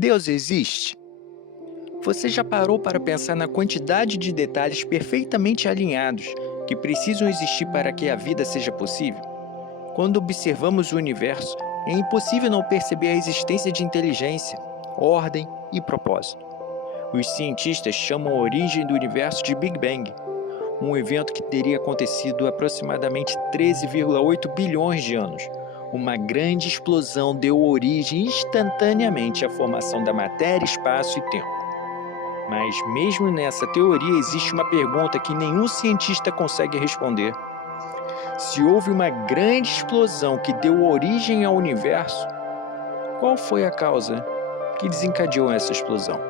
Deus existe? Você já parou para pensar na quantidade de detalhes perfeitamente alinhados que precisam existir para que a vida seja possível? Quando observamos o universo, é impossível não perceber a existência de inteligência, ordem e propósito. Os cientistas chamam a origem do universo de Big Bang, um evento que teria acontecido aproximadamente 13,8 bilhões de anos. Uma grande explosão deu origem instantaneamente à formação da matéria, espaço e tempo. Mas mesmo nessa teoria existe uma pergunta que nenhum cientista consegue responder. Se houve uma grande explosão que deu origem ao universo, qual foi a causa que desencadeou essa explosão?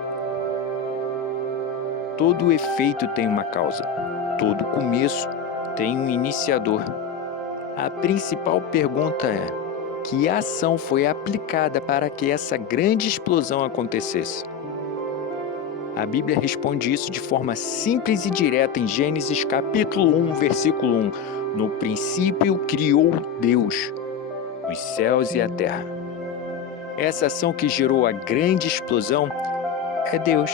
Todo efeito tem uma causa. Todo começo tem um iniciador. A principal pergunta é: que ação foi aplicada para que essa grande explosão acontecesse? A Bíblia responde isso de forma simples e direta em Gênesis capítulo 1, versículo 1. No princípio criou Deus os céus e a terra. Essa ação que gerou a grande explosão é Deus.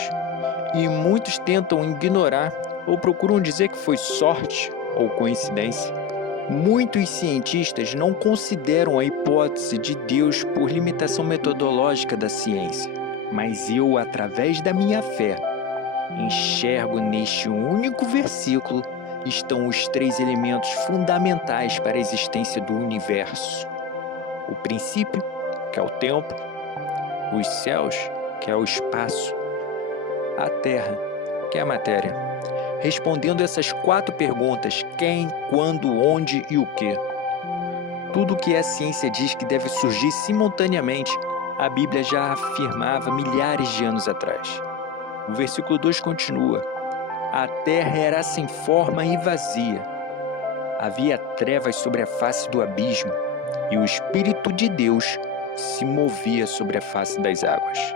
E muitos tentam ignorar ou procuram dizer que foi sorte ou coincidência. Muitos cientistas não consideram a hipótese de Deus por limitação metodológica da ciência, mas eu, através da minha fé, enxergo neste único versículo estão os três elementos fundamentais para a existência do universo: o princípio, que é o tempo, os céus, que é o espaço, a terra, que é a matéria. Respondendo essas quatro perguntas: quem, quando, onde e o que, tudo o que a ciência diz que deve surgir simultaneamente, a Bíblia já afirmava milhares de anos atrás. O versículo 2 continua: a terra era sem forma e vazia. Havia trevas sobre a face do abismo, e o Espírito de Deus se movia sobre a face das águas.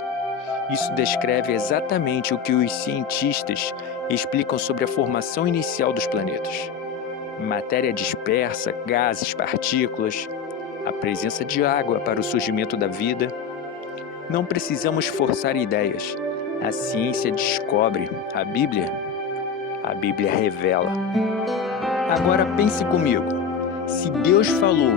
Isso descreve exatamente o que os cientistas explicam sobre a formação inicial dos planetas. Matéria dispersa, gases, partículas, a presença de água para o surgimento da vida. Não precisamos forçar ideias. A ciência descobre, a Bíblia revela. Agora pense comigo. Se Deus falou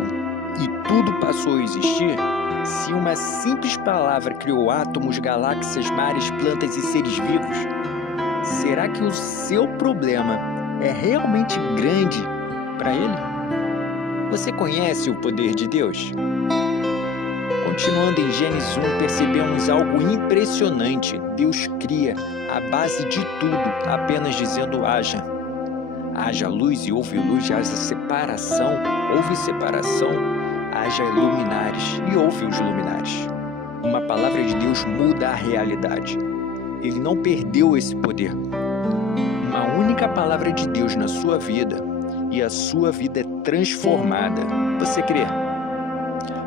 e tudo passou a existir, se uma simples palavra criou átomos, galáxias, mares, plantas e seres vivos, será que o seu problema é realmente grande para Ele? Você conhece o poder de Deus? Continuando em Gênesis 1, percebemos algo impressionante. Deus cria a base de tudo, apenas dizendo haja. Haja luz e houve luz, haja separação, houve separação, haja luminares e houve os luminares. Uma palavra de Deus muda a realidade. Ele não perdeu esse poder. Uma única palavra de Deus na sua vida e a sua vida é transformada. Você crê?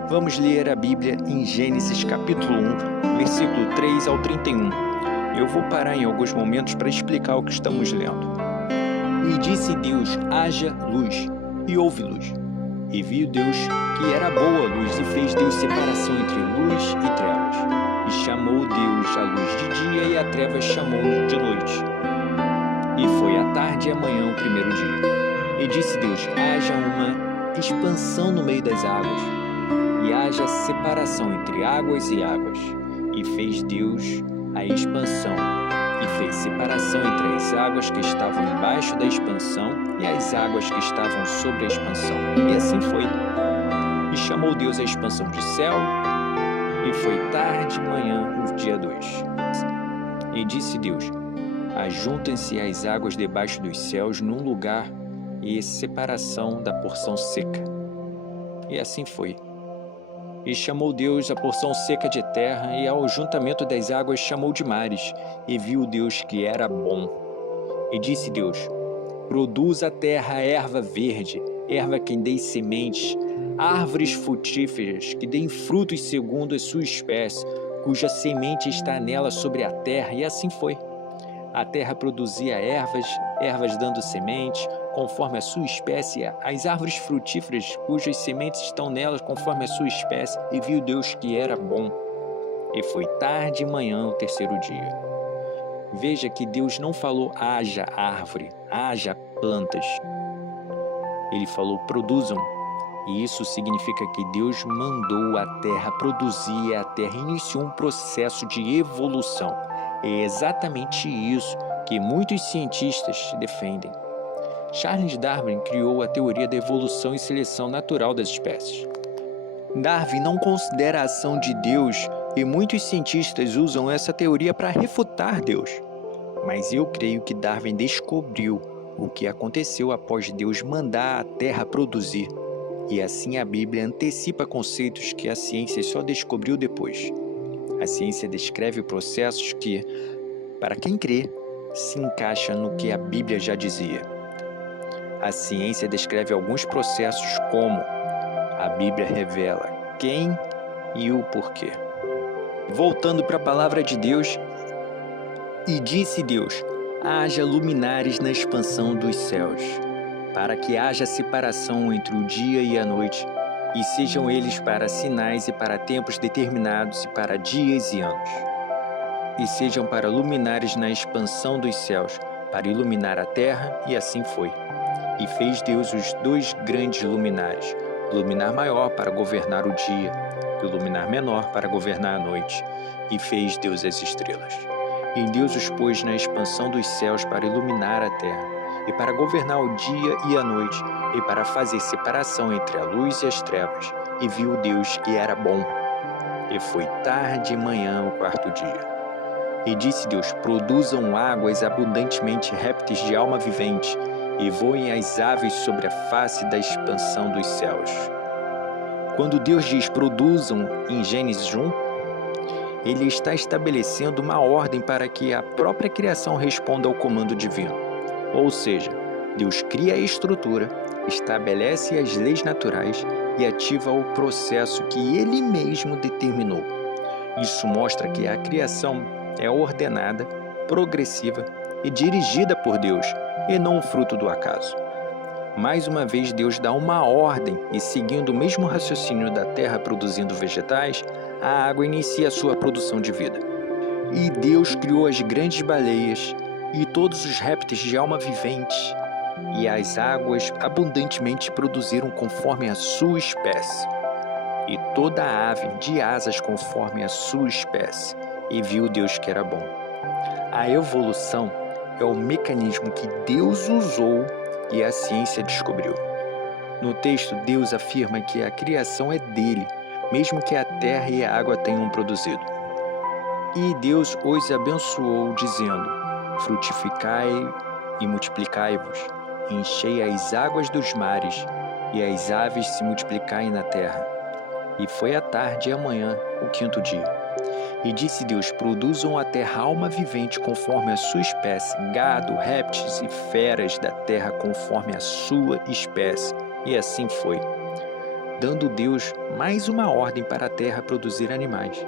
Vamos ler a Bíblia em Gênesis capítulo 1, versículo 3 ao 31. Eu vou parar em alguns momentos para explicar o que estamos lendo. E disse Deus: haja luz, e houve luz. E viu Deus que era boa a luz, e fez Deus separação entre luz e trevas. E chamou Deus a luz de dia, e a trevas chamou de noite. E foi a tarde e a manhã o primeiro dia. E disse Deus: haja uma expansão no meio das águas, e haja separação entre águas e águas. E fez Deus a expansão, e fez separação entre as águas que estavam embaixo da expansão e as águas que estavam sobre a expansão. E assim foi. E chamou Deus a expansão de céu, e foi tarde e manhã o dia 2. E disse Deus: ajuntem-se as águas debaixo dos céus num lugar, e separação da porção seca. E assim foi. E chamou Deus a porção seca de terra, e ao juntamento das águas chamou de mares, e viu Deus que era bom. E disse Deus: produz a terra erva verde, erva que dê sementes, árvores frutíferas que deem frutos segundo a sua espécie, cuja semente está nela sobre a terra. E assim foi. A terra produzia ervas dando semente, conforme a sua espécie, as árvores frutíferas, cujas sementes estão nelas, conforme a sua espécie, e viu Deus que era bom. e foi tarde e manhã o terceiro dia. Veja que Deus não falou haja árvore, haja plantas. Ele falou produzam, e isso significa que Deus mandou a terra produzir e a terra iniciou um processo de evolução. É exatamente isso que muitos cientistas defendem. Charles Darwin criou a teoria da evolução e seleção natural das espécies. Darwin não considera a ação de Deus e muitos cientistas usam essa teoria para refutar Deus. Mas eu creio que Darwin descobriu o que aconteceu após Deus mandar a terra produzir. E assim a Bíblia antecipa conceitos que a ciência só descobriu depois. A ciência descreve processos que, para quem crê, se encaixa no que a Bíblia já dizia. A ciência descreve alguns processos como a Bíblia revela quem e o porquê. Voltando para a palavra de Deus, e disse Deus, haja luminares na expansão dos céus, para que haja separação entre o dia e a noite, e sejam eles para sinais e para tempos determinados e para dias e anos. E sejam para luminares na expansão dos céus, para iluminar a terra, e assim foi. E fez Deus os dois grandes luminares, o luminar maior para governar o dia, e o luminar menor para governar a noite. E fez Deus as estrelas. E Deus os pôs na expansão dos céus para iluminar a terra, e para governar o dia e a noite, e para fazer separação entre a luz e as trevas. E viu Deus que era bom. E foi tarde e manhã o quarto dia. E disse Deus, produzam águas abundantemente répteis de alma vivente, e voem as aves sobre a face da expansão dos céus. Quando Deus diz produzam em Gênesis 1, Ele está estabelecendo uma ordem para que a própria criação responda ao comando divino. Ou seja, Deus cria a estrutura, estabelece as leis naturais e ativa o processo que Ele mesmo determinou. Isso mostra que a criação é ordenada, progressiva e dirigida por Deus, e não fruto do acaso. Mais uma vez, Deus dá uma ordem e, seguindo o mesmo raciocínio da terra produzindo vegetais, a água inicia a sua produção de vida. E Deus criou as grandes baleias e todos os répteis de alma vivente, e as águas abundantemente produziram conforme a sua espécie, e toda a ave de asas conforme a sua espécie, e viu Deus que era bom. A evolução é o mecanismo que Deus usou e a ciência descobriu. No texto, Deus afirma que a criação é dele, mesmo que a terra e a água tenham produzido. E Deus os abençoou, dizendo, frutificai e multiplicai-vos, enchei as águas dos mares, e as aves se multiplicaem na terra. E foi a tarde e a manhã, o quinto dia. E disse Deus, produzam a terra alma vivente conforme a sua espécie, gado, répteis e feras da terra conforme a sua espécie. E assim foi, dando Deus mais uma ordem para a terra produzir animais.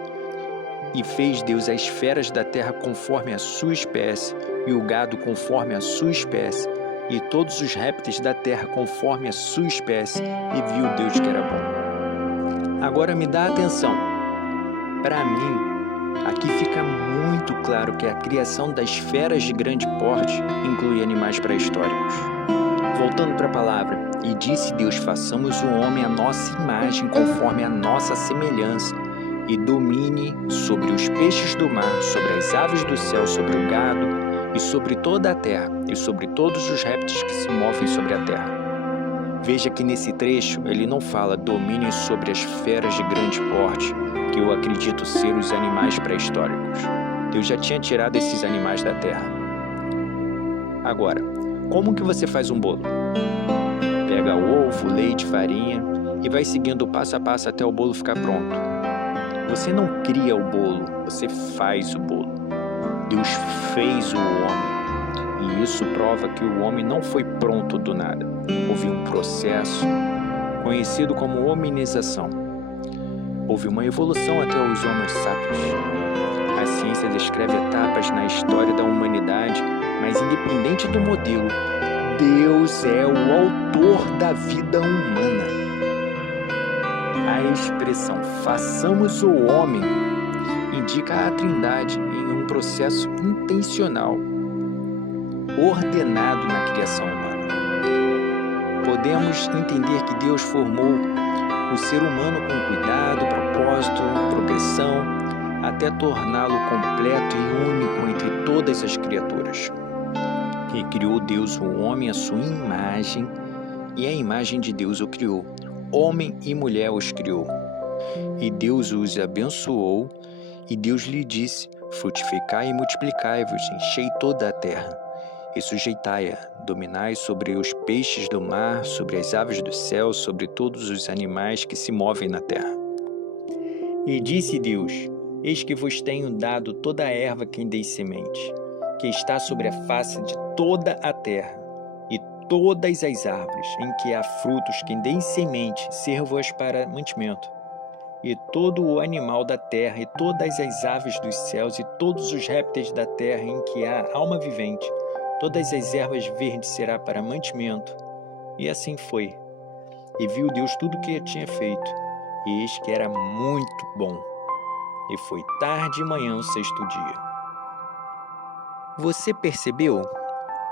E fez Deus as feras da terra conforme a sua espécie, e o gado conforme a sua espécie, e todos os répteis da terra conforme a sua espécie, e viu Deus que era bom. Agora me dá atenção. Para mim, aqui fica muito claro que a criação das feras de grande porte inclui animais pré-históricos. Voltando para a palavra, e disse Deus, façamos o homem à nossa imagem, conforme a nossa semelhança, e domine sobre os peixes do mar, sobre as aves do céu, sobre o gado, e sobre toda a terra, e sobre todos os répteis que se movem sobre a terra. Veja que nesse trecho ele não fala domine sobre as feras de grande porte, que eu acredito ser os animais pré-históricos. Deus já tinha tirado esses animais da terra. Agora, como que você faz um bolo? Pega ovo, leite, farinha e vai seguindo passo a passo até o bolo ficar pronto. Você não cria o bolo, você faz o bolo. Deus fez o homem, e isso prova que o homem não foi pronto do nada. Houve um processo conhecido como hominização. Houve uma evolução até os Homo sapiens. A ciência descreve etapas na história da humanidade, mas independente do modelo, Deus é o autor da vida humana. A expressão façamos o homem dedica à Trindade em um processo intencional, ordenado na criação humana. Podemos entender que Deus formou o ser humano com cuidado, propósito, progressão, até torná-lo completo e único entre todas as criaturas. E criou Deus o homem à sua imagem, e a imagem de Deus o criou. Homem e mulher os criou. E Deus os abençoou, e Deus lhe disse: frutificai e multiplicai-vos, enchei toda a terra, e sujeitai-a, dominai sobre os peixes do mar, sobre as aves do céu, sobre todos os animais que se movem na terra. E disse Deus: eis que vos tenho dado toda a erva que dê semente, que está sobre a face de toda a terra, e todas as árvores em que há frutos que dêem semente, servo-as para mantimento, e todo o animal da terra, e todas as aves dos céus, e todos os répteis da terra em que há alma vivente, todas as ervas verdes será para mantimento. E assim foi. E viu Deus tudo o que tinha feito, e eis que era muito bom. E foi tarde e manhã o sexto dia. Você percebeu?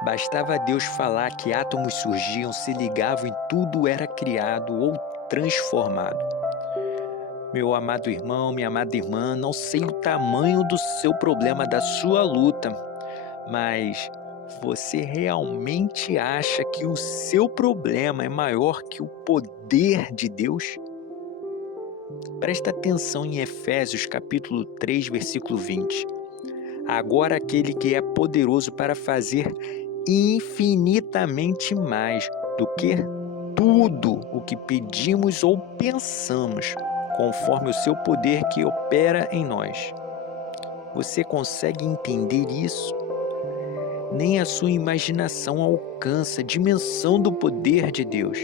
Bastava Deus falar que átomos surgiam, se ligavam e tudo era criado ou transformado. Meu amado irmão, minha amada irmã, não sei o tamanho do seu problema, da sua luta, mas você realmente acha que o seu problema é maior que o poder de Deus? Presta atenção em Efésios capítulo 3, versículo 20. Agora aquele que é poderoso para fazer infinitamente mais do que tudo o que pedimos ou pensamos, conforme o seu poder que opera em nós. Você consegue entender isso? Nem a sua imaginação alcança a dimensão do poder de Deus.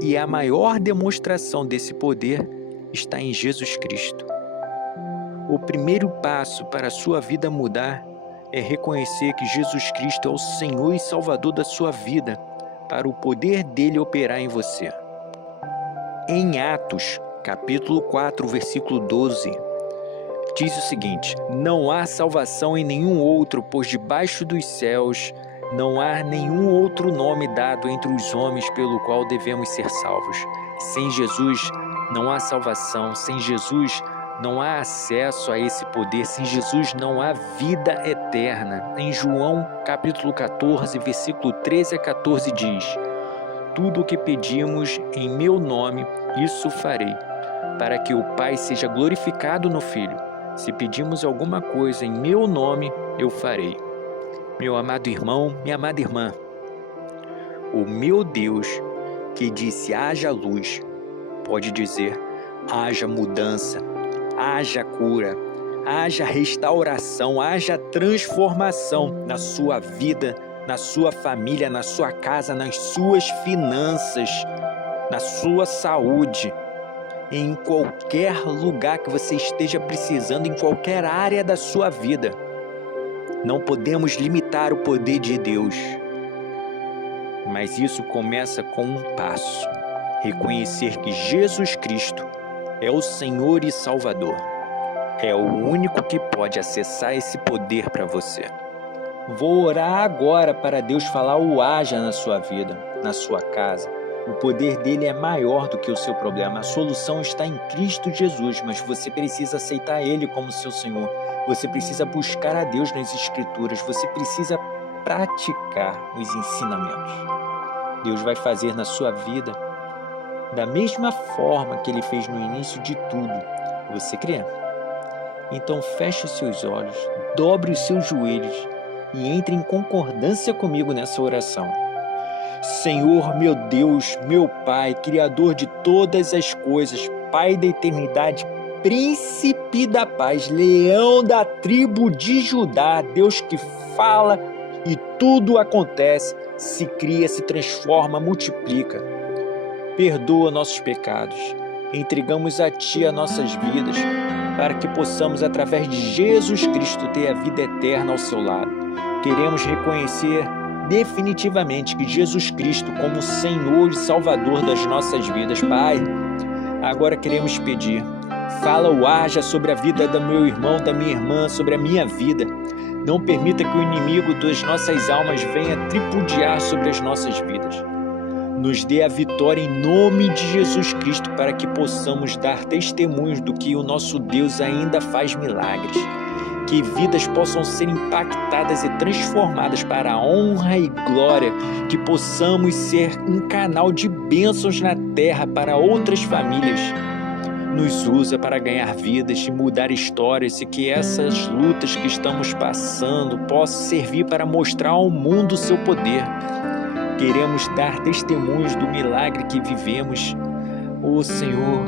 E a maior demonstração desse poder está em Jesus Cristo. O primeiro passo para a sua vida mudar é reconhecer que Jesus Cristo é o Senhor e Salvador da sua vida, para o poder dele operar em você. Em Atos, capítulo 4, versículo 12, diz o seguinte: não há salvação em nenhum outro, pois debaixo dos céus não há nenhum outro nome dado entre os homens pelo qual devemos ser salvos. Sem Jesus não há salvação, sem Jesus não há acesso a esse poder, sem Jesus não há vida eterna. Em João capítulo 14, versículo 13 a 14 diz: tudo o que pedimos em meu nome, isso farei, para que o Pai seja glorificado no Filho. Se pedimos alguma coisa em meu nome, eu farei. Meu amado irmão, minha amada irmã, o meu Deus, que disse haja luz, pode dizer haja mudança, haja cura, haja restauração, haja transformação na sua vida, na sua família, na sua casa, nas suas finanças, na sua saúde, em qualquer lugar que você esteja precisando, em qualquer área da sua vida. Não podemos limitar o poder de Deus, mas isso começa com um passo: reconhecer que Jesus Cristo é o Senhor e Salvador. É o único que pode acessar esse poder para você. Vou orar agora para Deus falar o haja na sua vida, na sua casa. O poder dele é maior do que o seu problema. A solução está em Cristo Jesus, mas você precisa aceitar ele como seu Senhor. Você precisa buscar a Deus nas Escrituras. Você precisa praticar os ensinamentos. Deus vai fazer na sua vida da mesma forma que ele fez no início de tudo. Você crê? Então feche os seus olhos, dobre os seus joelhos e entre em concordância comigo nessa oração. Senhor, meu Deus, meu Pai, Criador de todas as coisas, Pai da eternidade, Príncipe da paz, Leão da tribo de Judá, Deus que fala e tudo acontece, se cria, se transforma, multiplica. Perdoa nossos pecados, entregamos a Ti as nossas vidas, para que possamos, através de Jesus Cristo, ter a vida eterna ao seu lado. Queremos reconhecer definitivamente que Jesus Cristo como Senhor e Salvador das nossas vidas. Pai, agora queremos pedir, Fala o haja sobre a vida do meu irmão, da minha irmã, sobre a minha vida. Não permita que o inimigo das nossas almas venha tripudiar sobre as nossas vidas. Nos dê a vitória em nome de Jesus Cristo para que possamos dar testemunhos do que o nosso Deus ainda faz milagres. Que vidas possam ser impactadas e transformadas para a honra e glória, que possamos ser um canal de bênçãos na terra para outras famílias. Nos usa para ganhar vidas e mudar histórias, e que essas lutas que estamos passando possam servir para mostrar ao mundo o seu poder. Queremos dar testemunhos do milagre que vivemos. Ô Senhor,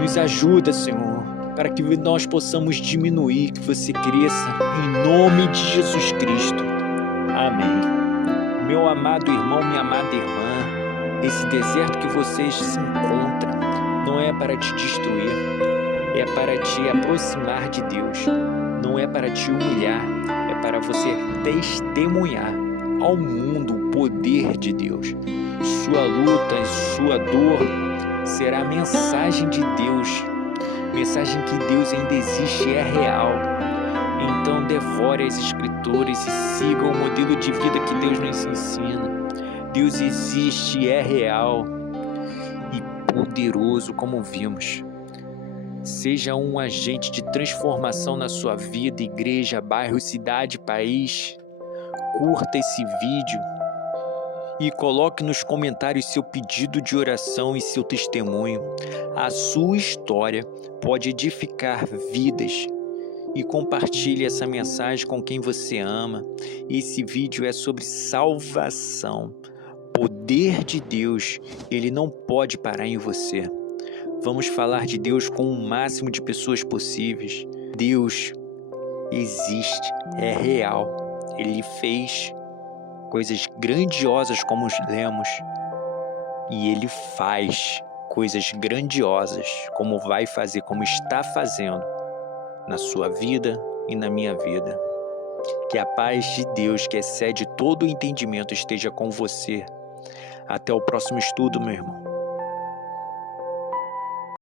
nos ajuda, Senhor, para que nós possamos diminuir, que você cresça, em nome de Jesus Cristo. Amém. Meu amado irmão, minha amada irmã, esse deserto que você se encontra não é para te destruir, é para te aproximar de Deus. Não é para te humilhar, é para você testemunhar ao mundo o poder de Deus. Sua luta, sua dor será a mensagem de Deus, mensagem que Deus ainda existe e é real. Então devore as Escrituras e siga o modelo de vida que Deus nos ensina. Deus existe e é real e poderoso, como vimos. Seja um agente de transformação na sua vida, igreja, bairro, cidade, país. Curta esse vídeo e coloque nos comentários seu pedido de oração e seu testemunho. A sua história pode edificar vidas. E compartilhe essa mensagem com quem você ama. Esse vídeo é sobre salvação. Poder de Deus, ele não pode parar em você. Vamos falar de Deus com o máximo de pessoas possíveis. Deus existe, é real. Ele fez coisas grandiosas, como lemos, e Ele faz coisas grandiosas, como vai fazer, como está fazendo na sua vida e na minha vida. Que a paz de Deus, que excede todo o entendimento, esteja com você. Até o próximo estudo, meu irmão.